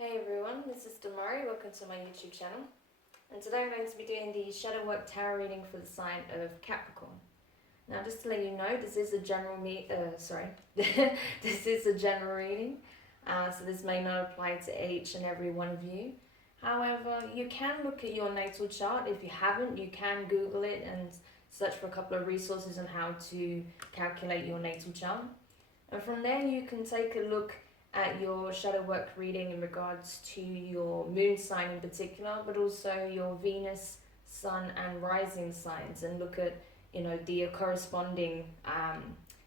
Hey everyone, this is Demari. Welcome to my YouTube channel. And today I'm going to be doing the Shadow Work Tarot reading for the sign of Capricorn. Now, just to let you know, this is a general this is a general reading, so this may not apply to each and every one of you. However, you can look at your natal chart. If you haven't, you can Google it and search for a couple of resources on how to calculate your natal chart. And from there, you can take a look at your shadow work reading in regards to your moon sign in particular, but also your Venus, Sun, and rising signs, and look at the corresponding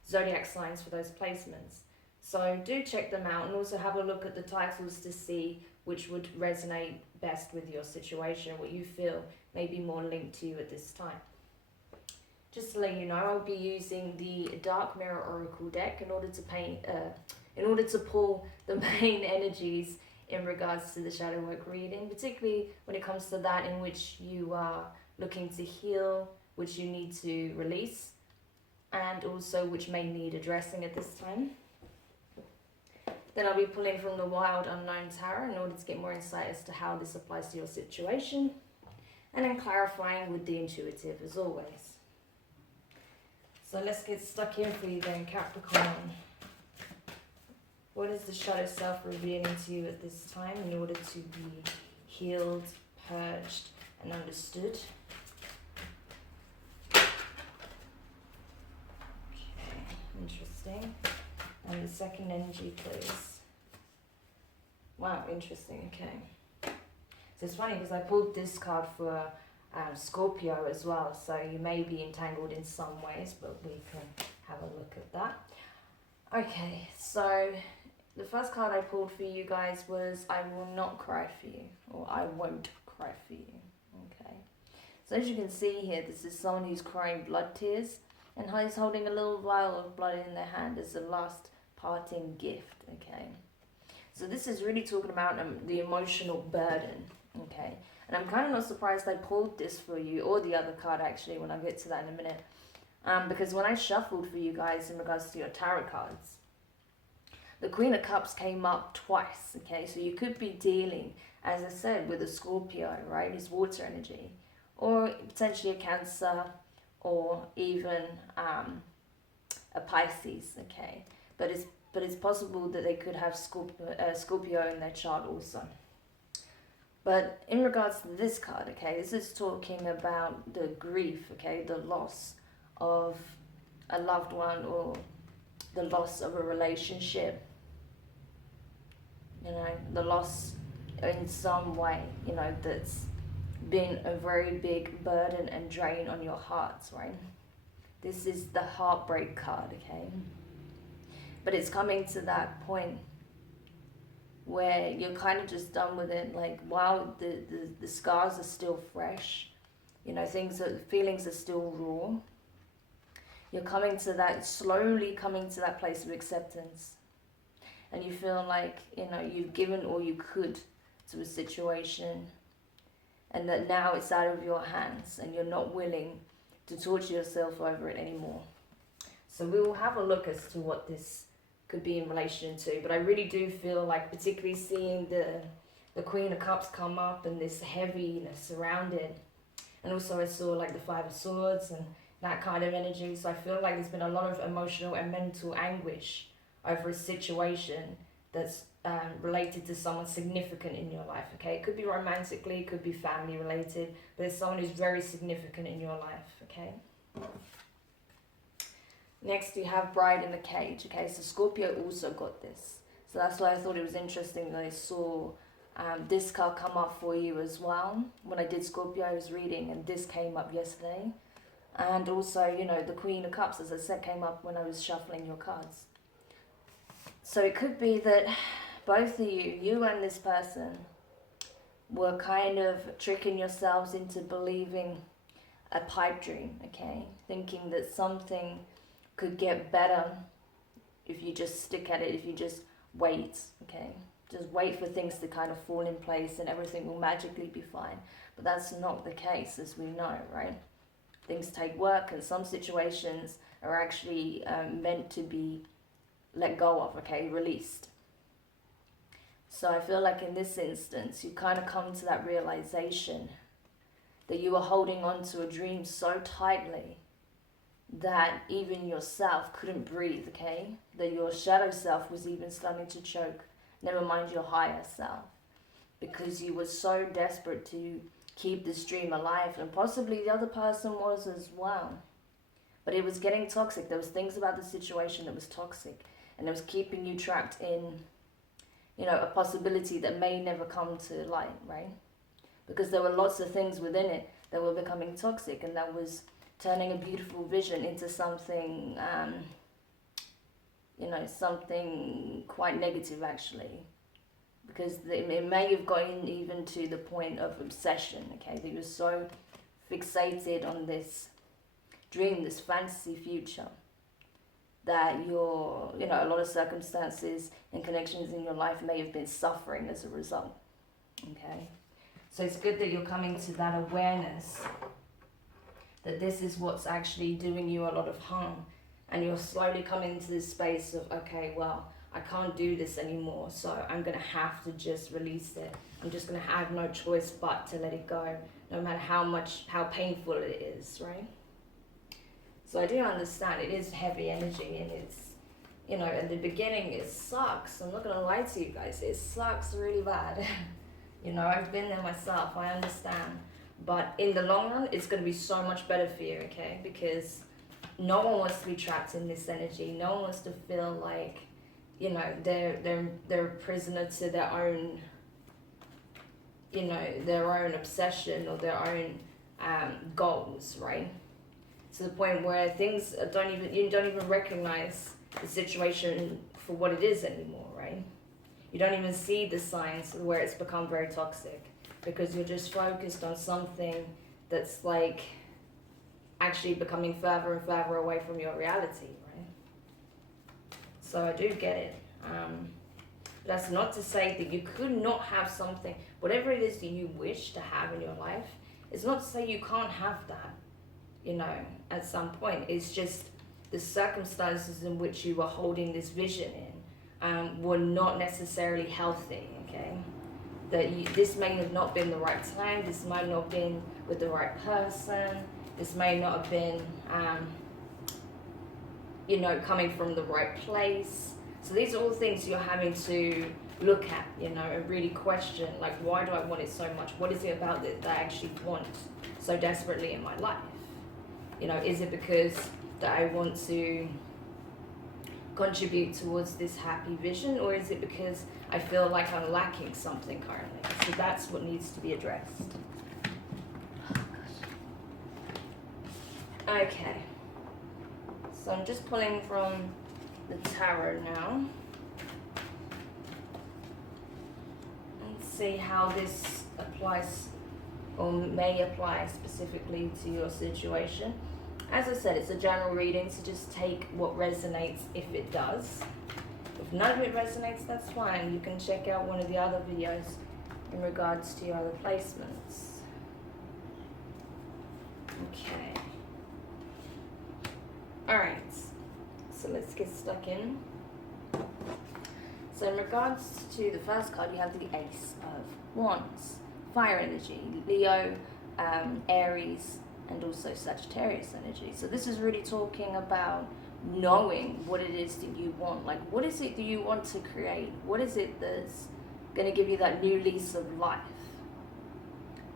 zodiac signs for those placements. So do check them out, and also have a look at the titles to see which would resonate best with your situation, what you feel may be more linked to you at this time. Just to let you know, I'll be using the Dark Mirror Oracle deck in order to pull the main energies in regards to the shadow work reading, particularly when it comes to that in which you are looking to heal, which you need to release, and also which may need addressing at this time. Then I'll be pulling from the Wild Unknown Tarot in order to get more insight as to how this applies to your situation, and then clarifying with the intuitive as always. So let's get stuck in for you then, Capricorn. What is the shadow self revealing to you at this time in order to be healed, purged, and understood? Okay, interesting. And the second energy, please. Wow, interesting, okay. So it's funny because I pulled this card for Scorpio as well, so you may be entangled in some ways, but we can have a look at that. Okay, so the first card I pulled for you guys was I will not cry for you, or I won't cry for you. Okay, so as you can see here, this is someone who's crying blood tears and he's holding a little vial of blood in their hand as a last parting gift. Okay, so this is really talking about the emotional burden. Okay, and I'm kind of not surprised I pulled this for you, or the other card actually, when I get to that in a minute, because when I shuffled for you guys in regards to your tarot cards, the Queen of Cups came up twice. Okay, so you could be dealing, as I said, with a Scorpio, right? It's water energy, or potentially a Cancer, or even a Pisces. Okay, but it's possible that they could have Scorpio in their chart also. But in regards to this card, okay, this is talking about the grief, okay, the loss of a loved one, or the loss of a relationship, the loss in some way, that's been a very big burden and drain on your hearts, right? This is the heartbreak card, okay? But it's coming to that point where you're kind of just done with it. Like, while the scars are still fresh, feelings are still raw, you're slowly coming to that place of acceptance. And you feel like, you've given all you could to a situation, and that now it's out of your hands and you're not willing to torture yourself over it anymore. So we will have a look as to what this could be in relation to. But I really do feel like, particularly seeing the Queen of Cups come up and this heaviness around it. And also I saw like the Five of Swords and that kind of energy. So I feel like there's been a lot of emotional and mental anguish over a situation that's related to someone significant in your life. Okay, it could be romantically, it could be family related, but it's someone who's very significant in your life. Okay, next you have Bride in the Cage. Okay, so Scorpio also got this, so that's why I thought it was interesting that I saw this card come up for you as well. When I did Scorpio's reading, and this came up yesterday, and also the Queen of Cups, as I said, came up when I was shuffling your cards. So it could be that both of you and this person, were kind of tricking yourselves into believing a pipe dream, okay? Thinking that something could get better if you just stick at it, if you just wait, okay? Just wait for things to kind of fall in place and everything will magically be fine. But that's not the case, as we know, right? Things take work, and some situations are actually meant to be let go of, okay, released. So I feel like in this instance, you kind of come to that realization that you were holding on to a dream so tightly that even yourself couldn't breathe, okay? That your shadow self was even starting to choke, never mind your higher self. Because you were so desperate to keep this dream alive, and possibly the other person was as well. But it was getting toxic. There was things about the situation that was toxic, and it was keeping you trapped in, a possibility that may never come to light, right? Because there were lots of things within it that were becoming toxic, and that was turning a beautiful vision into something, something quite negative, actually. Because it may have gotten even to the point of obsession, okay? That you're so fixated on this dream, this fantasy future, that a lot of circumstances and connections in your life may have been suffering as a result, okay? So it's good that you're coming to that awareness that this is what's actually doing you a lot of harm, and you're slowly coming to this space of, okay, well, I can't do this anymore, so I'm going to have to just release it. I'm just going to have no choice but to let it go, no matter how painful it is, right? So I do understand it is heavy energy, and it's, at the beginning it sucks. I'm not going to lie to you guys, it sucks really bad. I've been there myself, I understand. But in the long run, it's going to be so much better for you, okay? Because no one wants to be trapped in this energy. No one wants to feel like, they're a prisoner to their own, their own obsession or their own goals, right? To the point where things you don't even recognize the situation for what it is anymore, right? You don't even see the signs where it's become very toxic, because you're just focused on something that's like actually becoming further and further away from your reality, right? So I do get it. That's not to say that you could not have something, whatever it is that you wish to have in your life, it's not to say you can't have that, at some point. It's just the circumstances in which you were holding this vision in were not necessarily healthy, okay? This may have not been the right time, this might not have been with the right person, this may not have been, coming from the right place. So these are all things you're having to look at, and really question, like, why do I want it so much? What is it about it that I actually want so desperately in my life? Is it because that I want to contribute towards this happy vision, or is it because I feel like I'm lacking something currently? So that's what needs to be addressed. Okay, so I'm just pulling from the tarot now. Let's see how this applies or may apply specifically to your situation. As I said, it's a general reading, so just take what resonates if it does. If none of it resonates, that's fine. You can check out one of the other videos in regards to your other placements. Okay. Alright, so let's get stuck in. So in regards to the first card, you have the Ace of Wands. Fire energy, Leo, Aries, and also Sagittarius energy. So this is really talking about knowing what it is that you want. Like, what is it that you want to create? What is it that's going to give you that new lease of life?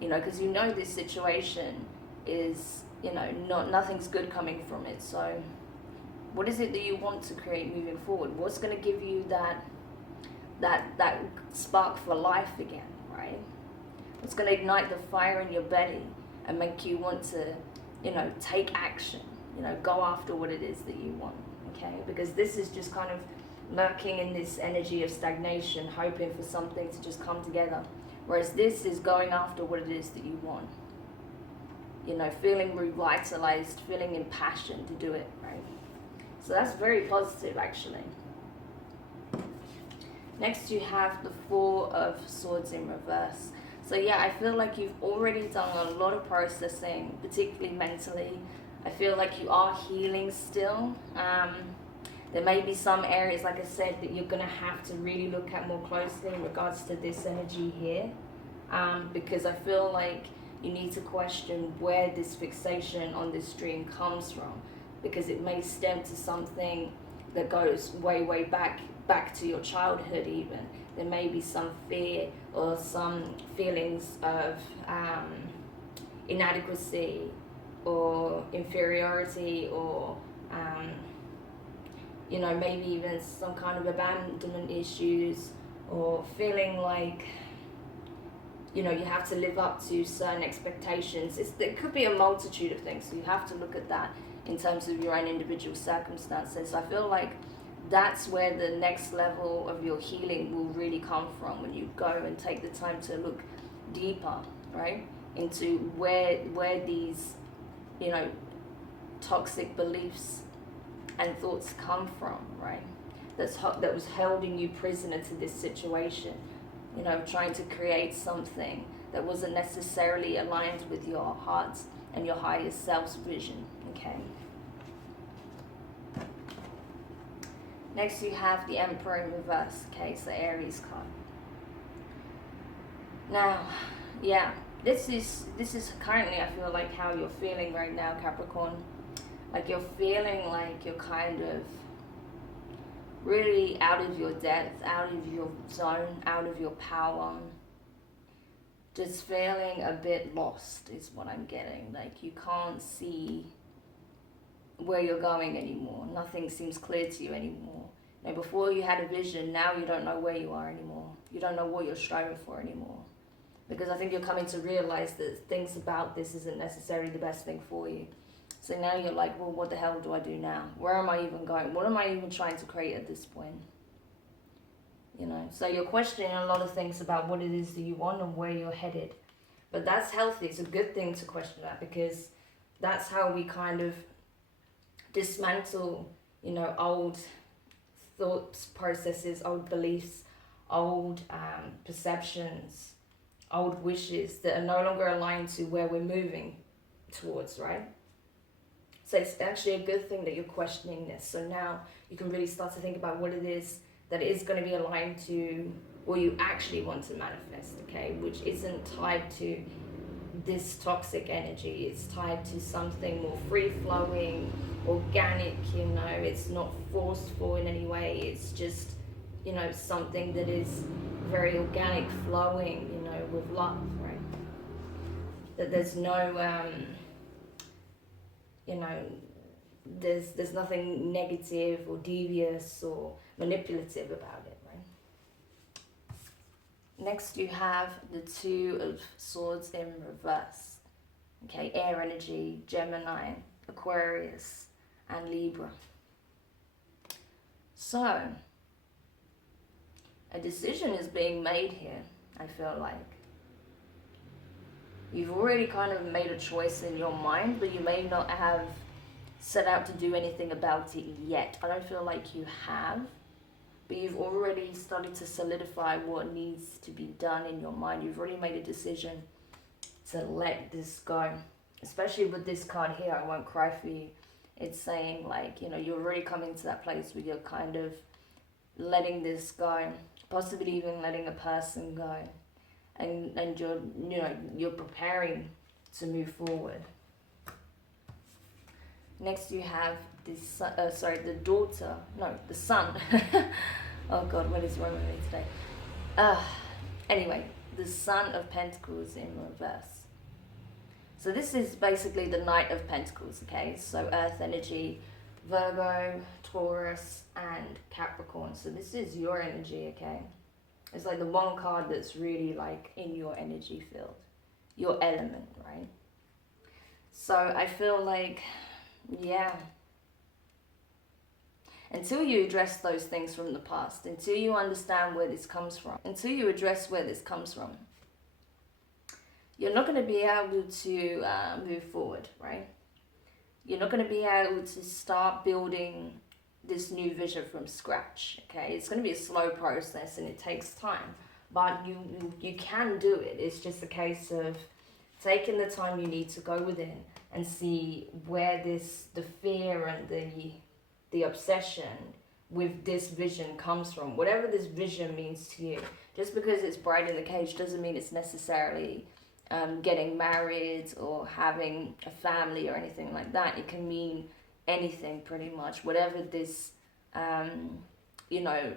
Because this situation is, nothing's good coming from it. So what is it that you want to create moving forward? What's going to give you that spark for life again, right? What's going to ignite the fire in your belly and make you want to, take action, go after what it is that you want, okay? Because this is just kind of lurking in this energy of stagnation, hoping for something to just come together. Whereas this is going after what it is that you want. Feeling revitalized, feeling impassioned to do it, right? So that's very positive, actually. Next, you have the Four of Swords in reverse. So yeah, I feel like you've already done a lot of processing, particularly mentally. I feel like you are healing still. There may be some areas, like I said, that you're going to have to really look at more closely in regards to this energy here, because I feel like you need to question where this fixation on this dream comes from, because it may stem to something that goes way back to your childhood even. There may be some fear or some feelings of inadequacy or inferiority, or you know, maybe even some kind of abandonment issues, or feeling like, you know, you have to live up to certain expectations. It could be a multitude of things, so you have to look at that in terms of your own individual circumstances. I feel like that's where the next level of your healing will really come from, when you go and take the time to look deeper, right, into where these, you know, toxic beliefs and thoughts come from, right? That was holding you prisoner to this situation, you know, trying to create something that wasn't necessarily aligned with your heart and your highest self's vision, okay? Next you have the Emperor in reverse, okay, so Aries card. Now, yeah, this is currently, I feel like, how you're feeling right now, Capricorn. Like you're feeling like you're kind of really out of your depth, out of your zone, out of your power. Just feeling a bit lost is what I'm getting. Like you can't see where you're going anymore. Nothing seems clear to you anymore. You know, before you had a vision, now you don't know where you are anymore. You don't know what you're striving for anymore. Because I think you're coming to realize that things about this isn't necessarily the best thing for you. So now you're like, well, what the hell do I do now? Where am I even going? What am I even trying to create at this point? You know, so you're questioning a lot of things about what it is that you want and where you're headed. But that's healthy. It's a good thing to question that, because that's how we kind of dismantle, you know, old thoughts, processes, old beliefs, old perceptions, old wishes that are no longer aligned to where we're moving towards, right? So it's actually a good thing that you're questioning this. So now you can really start to think about what it is that is going to be aligned to what you actually want to manifest, okay? Which isn't tied to this toxic energy. It's tied to something more free-flowing, organic, you know. It's not forceful in any way. It's just, you know, something that is very organic, flowing, you know, with love, right? That there's no... you know, there's nothing negative or devious or manipulative about it, right? Next you have the Two of Swords in reverse. Okay, air energy, Gemini, Aquarius, and Libra. So, a decision is being made here, I feel like. You've already kind of made a choice in your mind, but you may not have set out to do anything about it yet. I don't feel like you have, but you've already started to solidify what needs to be done in your mind. You've already made a decision to let this go. Especially with this card here, I won't cry for you. It's saying like, you know, you're already coming to that place where you're kind of letting this go, possibly even letting a person go. And you're, you know, you're preparing to move forward. Next you have this, the daughter, no, the son. Oh God, what is wrong with me today? Anyway, the Son of Pentacles in reverse. So this is basically the Knight of Pentacles, okay? So Earth energy, Virgo, Taurus, and Capricorn. So this is your energy, okay? It's like the one card that's really like in your energy field, your element, right? So I feel like, yeah, until you address those things from the past, until you understand where this comes from, until you address where this comes from, you're not going to be able to move forward, right? You're not going to be able to start building this new vision from scratch, okay? It's going to be a slow process and it takes time, but you can do it. It's just a case of taking the time you need to go within and see where the fear and the obsession with this vision comes from. Whatever this vision means to you. Just because it's bride in the cage doesn't mean it's necessarily getting married or having a family or anything like that. It can mean anything pretty much. Whatever this, you know,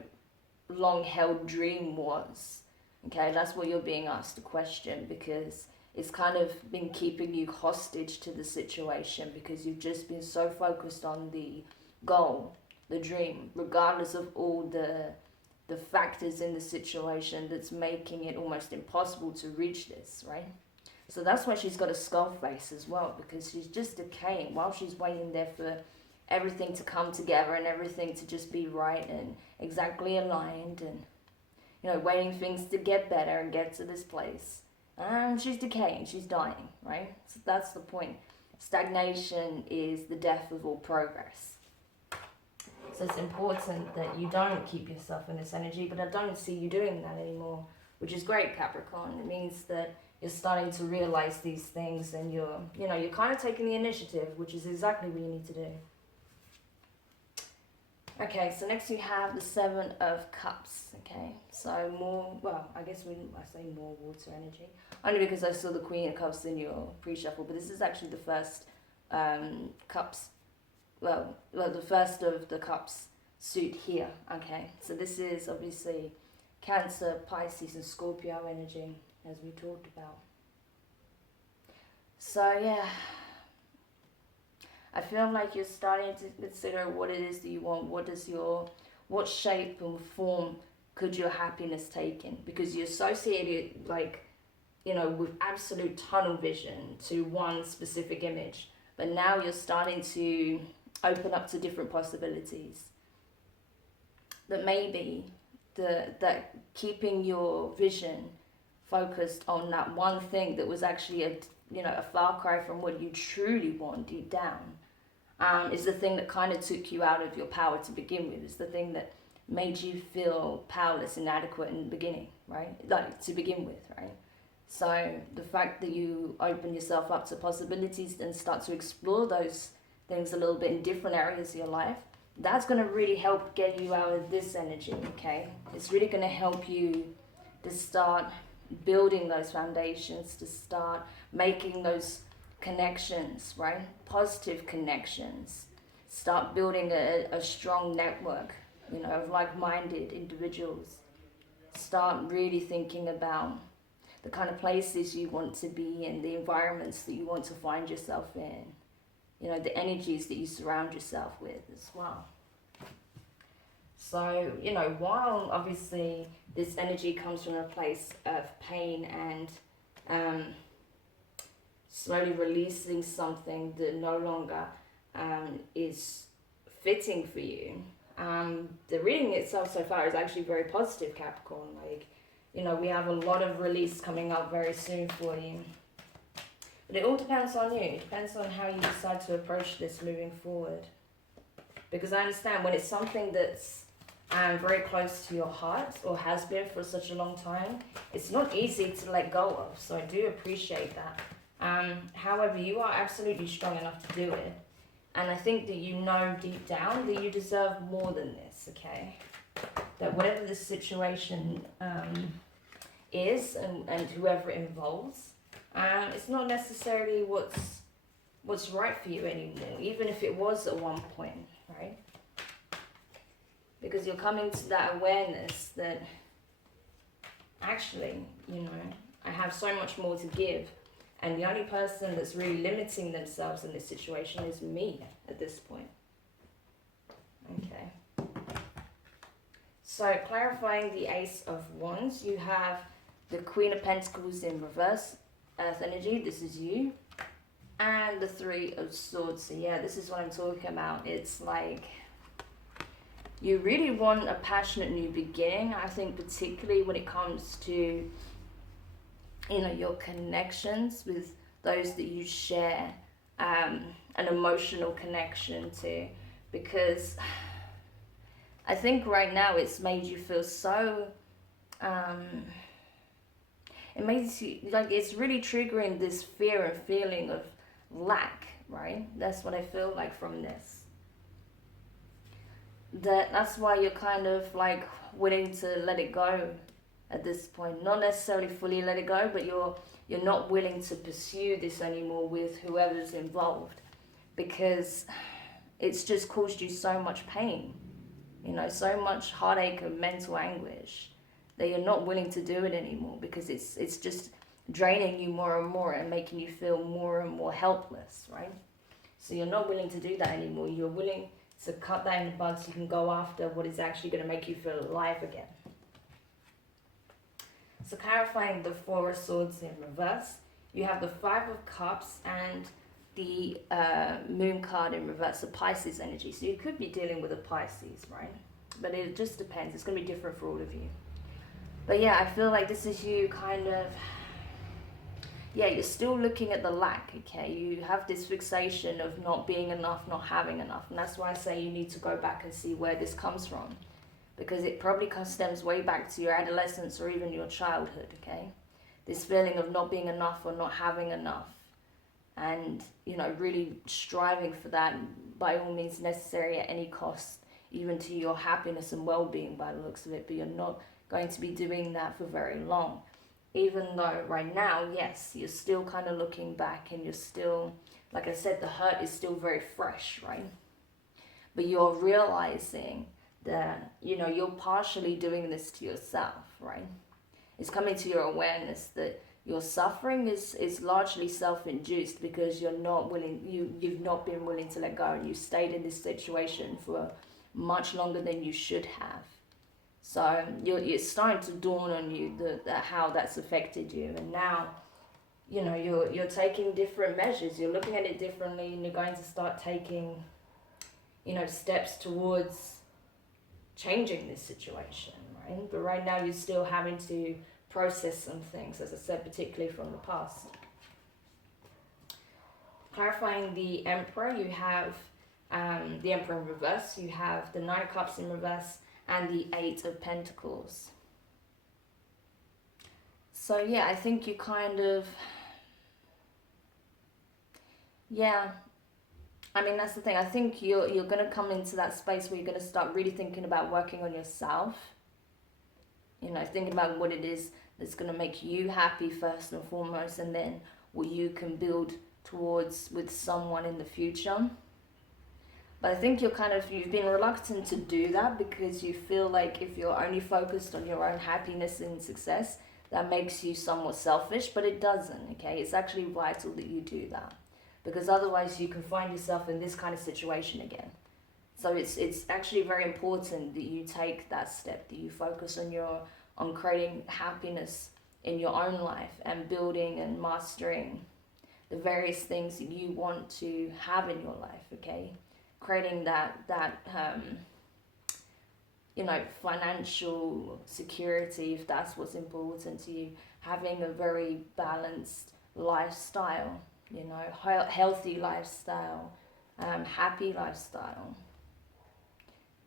long-held dream was. Okay, that's what you're being asked to question, because it's kind of been keeping you hostage to the situation because you've just been so focused on the goal, the dream, regardless of all the factors in the situation that's making it almost impossible to reach this, right? So that's why she's got a skull face as well, because she's just decaying while she's waiting there for everything to come together and everything to just be right and exactly aligned, and, you know, waiting things to get better and get to this place. She's decaying, she's dying, right? So that's the point. Stagnation is the death of all progress. So it's important that you don't keep yourself in this energy, but I don't see you doing that anymore, which is great, Capricorn. It means that you're starting to realize these things, and you're kind of taking the initiative, which is exactly what you need to do. Okay, so next you have the Seven of Cups, okay? So more, well, I say more water energy, only because I saw the Queen of Cups in your pre-shuffle, but this is actually the first cups, well, the first of the cups suit here, okay? So this is obviously Cancer, Pisces, and Scorpio energy, as we talked about. So yeah, I feel like you're starting to consider what it is that you want. What shape and form could your happiness take in? Because you associate it, like, you know, with absolute tunnel vision to one specific image. But now you're starting to open up to different possibilities. That maybe that keeping your vision focused on that one thing that was actually a far cry from what you truly want deep down, is the thing that kind of took you out of your power to begin with. It's the thing that made you feel powerless, inadequate in the beginning, right? Like, to begin with, right? So the fact that you open yourself up to possibilities and start to explore those things a little bit in different areas of your life, that's going to really help get you out of this energy, okay? It's really going to help you to start building those foundations, to start making those connections, right? Positive connections. Start building a strong network, you know, of like-minded individuals. Start really thinking about the kind of places you want to be in, the environments that you want to find yourself in, you know, the energies that you surround yourself with as well. So, you know, while obviously this energy comes from a place of pain and slowly releasing something that no longer is fitting for you, the reading itself so far is actually very positive, Capricorn. Like, you know, we have a lot of release coming up very soon for you. But it all depends on you. It depends on how you decide to approach this moving forward. Because I understand when it's something that's very close to your heart, or has been for such a long time, it's not easy to let go of. So I do appreciate that. However, you are absolutely strong enough to do it. And I think that you know deep down that you deserve more than this, okay? That whatever the situation is, and whoever it involves, it's not necessarily what's right for you anymore, even if it was at one point, right? Because you're coming to that awareness that actually, you know, I have so much more to give. And the only person that's really limiting themselves in this situation is me at this point. Okay. So clarifying the Ace of Wands, you have the Queen of Pentacles in reverse, Earth energy, this is you. And the Three of Swords. So yeah, this is what I'm talking about. It's like you really want a passionate new beginning. I think particularly when it comes to, you know, your connections with those that you share an emotional connection to, because I think right now it's made you feel so it makes you, like, it's really triggering this fear and feeling of lack, right? That's what I feel like from this. that's why you're kind of like willing to let it go at this point. Not necessarily fully let it go, but you're not willing to pursue this anymore with whoever's involved, because it's just caused you so much pain, you know, so much heartache and mental anguish, that you're not willing to do it anymore, because it's just draining you more and more and making you feel more and more helpless, right? So you're not willing to do that anymore. You're willing to cut that in the bud so you can go after what is actually going to make you feel alive again. So clarifying the Four of Swords in reverse, you have the Five of Cups and the Moon card in reverse, the Pisces energy. So you could be dealing with a Pisces, right? But it just depends. It's going to be different for all of you. But yeah, I feel like this is you kind of, yeah, you're still looking at the lack, okay? You have this fixation of not being enough, not having enough. And that's why I say you need to go back and see where this comes from, because it probably stems way back to your adolescence or even your childhood, okay? This feeling of not being enough or not having enough. And, you know, really striving for that by all means necessary at any cost, even to your happiness and well-being by the looks of it. But you're not going to be doing that for very long. Even though right now, yes, you're still kind of looking back and you're still, like I said, the hurt is still very fresh, right? But you're realizing that, you know, you're partially doing this to yourself, right? It's coming to your awareness that your suffering is largely self-induced, because you're not willing, you've not been willing to let go, and you stayed in this situation for much longer than you should have. So it's starting to dawn on you that how that's affected you, and now, you know, you're taking different measures. You're looking at it differently, and you're going to start taking, you know, steps towards changing this situation, right? But right now you're still having to process some things, as I said, particularly from the past. Clarifying the Emperor, you have the Emperor in reverse, you have the Nine of Cups in reverse, and the Eight of Pentacles. So yeah, I think you kind of, yeah, I mean, that's the thing. I think you're going to come into that space where you're going to start really thinking about working on yourself. You know, thinking about what it is that's going to make you happy first and foremost, and then what you can build towards with someone in the future. But I think you've been reluctant to do that because you feel like if you're only focused on your own happiness and success, that makes you somewhat selfish, but it doesn't, okay? It's actually vital that you do that, because otherwise you can find yourself in this kind of situation again. So it's actually very important that you take that step, that you focus on creating happiness in your own life and building and mastering the various things that you want to have in your life, okay? Creating that you know, financial security, if that's what's important to you. Having a very balanced lifestyle, you know, healthy lifestyle, happy lifestyle.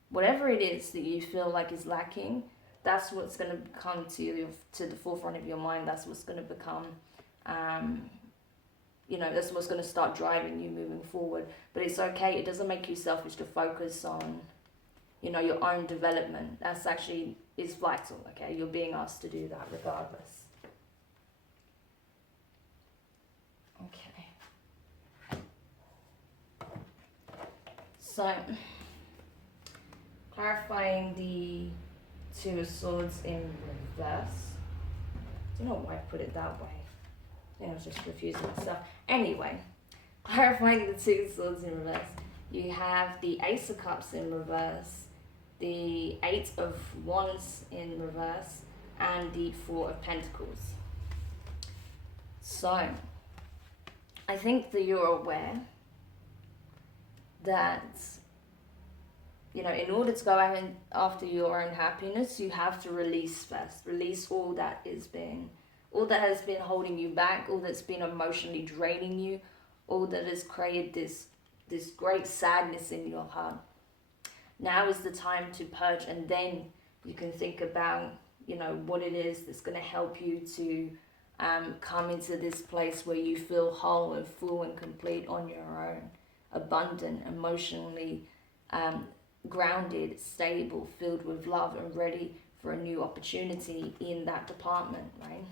Whatever it is that you feel like is lacking, that's what's going to come to the forefront of your mind. That's what's going to become, you know, that's what's going to start driving you moving forward. But it's okay. It doesn't make you selfish to focus on, you know, your own development. That's actually is vital, okay? You're being asked to do that regardless. Okay. So, clarifying the Two of Swords in reverse. I don't know why I put it that way. I was just confusing myself. Anyway, clarifying the Two of Swords in reverse. You have the Ace of Cups in reverse, the Eight of Wands in reverse, and the Four of Pentacles. So, I think that you're aware that, you know, in order to go out after your own happiness, you have to release first. Release all that has been holding you back, all that's been emotionally draining you, all that has created this great sadness in your heart. Now is the time to purge, and then you can think about, you know, what it is that's going to help you to come into this place where you feel whole and full and complete on your own, abundant, emotionally grounded, stable, filled with love, and ready for a new opportunity in that department, right?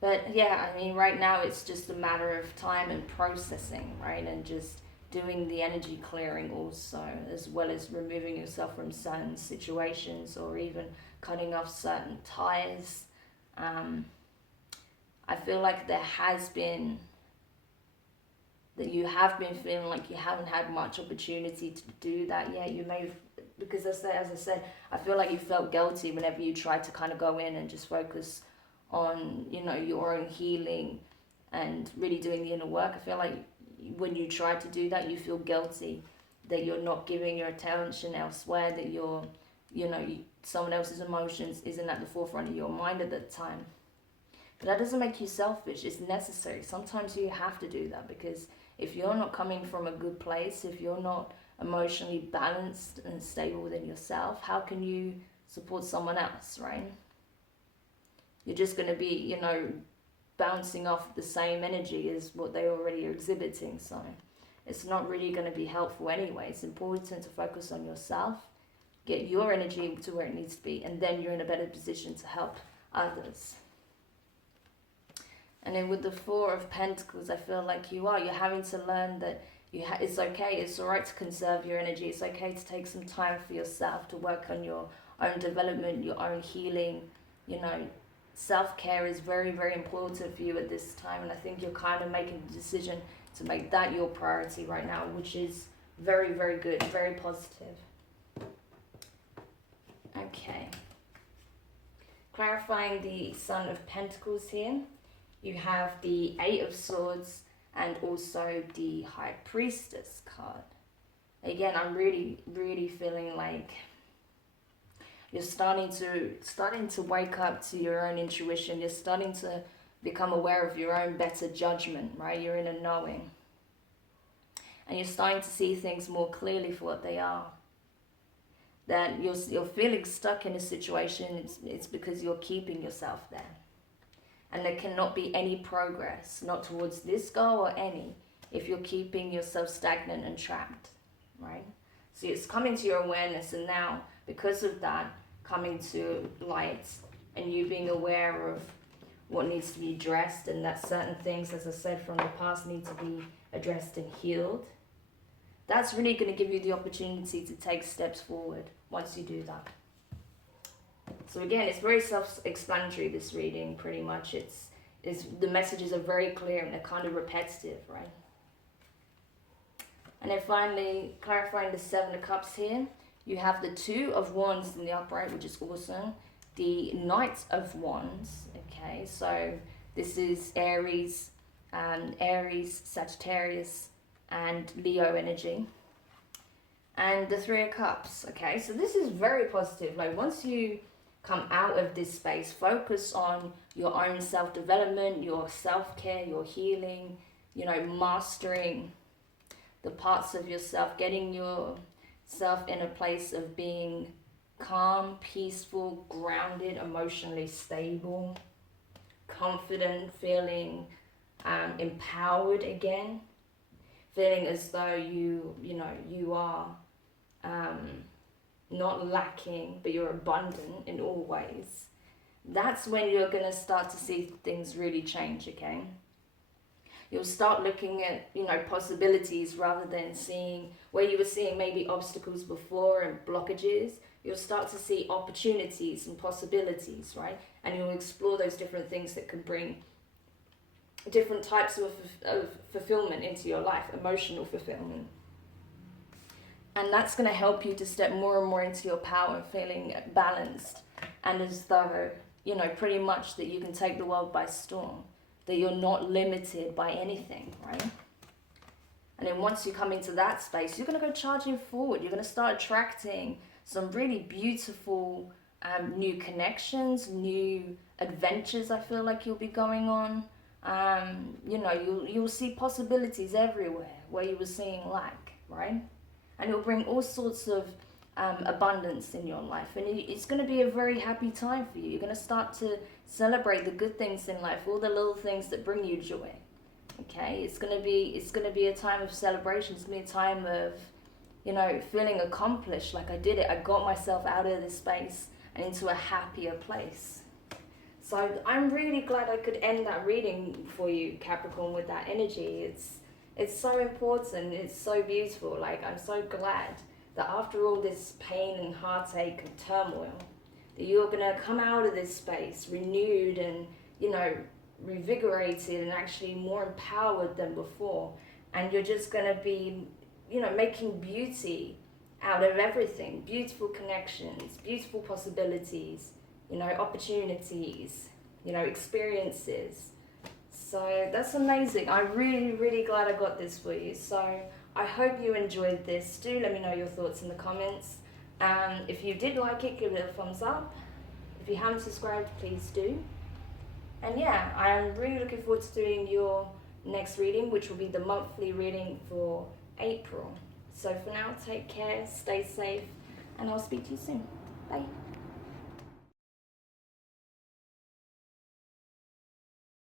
But yeah, I mean, right now it's just a matter of time and processing, right? And just doing the energy clearing also, as well as removing yourself from certain situations or even cutting off certain ties. I feel like there has been, that you have been feeling like you haven't had much opportunity to do that yet. You may, because as I said, I feel like you felt guilty whenever you tried to kind of go in and just focus on, you know, your own healing and really doing the inner work. I feel like when you try to do that, you feel guilty that you're not giving your attention elsewhere, that you're, you know, someone else's emotions isn't at the forefront of your mind at that time. But that doesn't make you selfish. It's necessary. Sometimes you have to do that, because if you're not coming from a good place, if you're not emotionally balanced and stable within yourself, how can you support someone else, right? You're just going to be, you know, bouncing off the same energy as what they already are exhibiting. So it's not really going to be helpful anyway. It's important to focus on yourself, get your energy to where it needs to be, and then you're in a better position to help others. And then with the Four of Pentacles, I feel like you're having to learn that it's okay, it's all right to conserve your energy. It's okay to take some time for yourself, to work on your own development, your own healing. You know, self-care is very, very important for you at this time. And I think you're kind of making the decision to make that your priority right now, which is very, very good, very positive. Okay. Clarifying the Son of Pentacles here. You have the Eight of Swords and also the High Priestess card. Again, I'm really, really feeling like you're starting to wake up to your own intuition. You're starting to become aware of your own better judgment, right? You're in a knowing. And you're starting to see things more clearly for what they are. That you're feeling stuck in a situation, it's because you're keeping yourself there. And there cannot be any progress, not towards this goal or any, if you're keeping yourself stagnant and trapped, right? So it's coming to your awareness, and now, because of that, coming to light, and you being aware of what needs to be addressed, and that certain things, as I said, from the past need to be addressed and healed. That's really going to give you the opportunity to take steps forward once you do that. So again, it's very self-explanatory, this reading, pretty much. It's the messages are very clear and they're kind of repetitive, right? And then finally, clarifying the Seven of Cups here. You have the Two of Wands in the upright, which is awesome. The Knight of Wands, okay? So this is Aries, Sagittarius, and Leo energy. And the Three of Cups, okay? So this is very positive. Like, once you come out of this space, focus on your own self-development, your self-care, your healing, you know, mastering the parts of yourself, getting yourself in a place of being calm, peaceful, grounded, emotionally stable, confident, feeling empowered again, feeling as though you are not lacking, but you're abundant in all ways. That's when you're going to start to see things really change, okay? You'll start looking at, you know, possibilities rather than seeing where you were seeing maybe obstacles before and blockages. You'll start to see opportunities and possibilities, right? And you'll explore those different things that can bring different types of fulfillment into your life, emotional fulfillment. And that's going to help you to step more and more into your power, feeling balanced, and as though, you know, pretty much that you can take the world by storm, that you're not limited by anything, right? And then once you come into that space, you're going to go charging forward. You're going to start attracting some really beautiful new connections, new adventures. I feel like you'll be going on. You know, you'll see possibilities everywhere where you were seeing lack, right? And it will bring all sorts of abundance in your life. And it's going to be a very happy time for you. You're going to start to celebrate the good things in life, all the little things that bring you joy. Okay? It's going to be a time of celebration. It's going to be a time of you know, feeling accomplished, like I did it. I got myself out of this space and into a happier place. So I'm really glad I could end that reading for you, Capricorn, with that energy. It's so important, it's so beautiful. Like, I'm so glad that after all this pain and heartache and turmoil, that you're gonna come out of this space renewed and, you know, revigorated and actually more empowered than before. And you're just gonna be, you know, making beauty out of everything. Beautiful connections, beautiful possibilities, you know, opportunities, you know, experiences. So that's amazing. I'm really, really glad I got this for you. So I hope you enjoyed this. Do let me know your thoughts in the comments. If you did like it, give it a thumbs up. If you haven't subscribed, please do. And yeah, I'm really looking forward to doing your next reading, which will be the monthly reading for April. So for now, take care, stay safe, and I'll speak to you soon. Bye.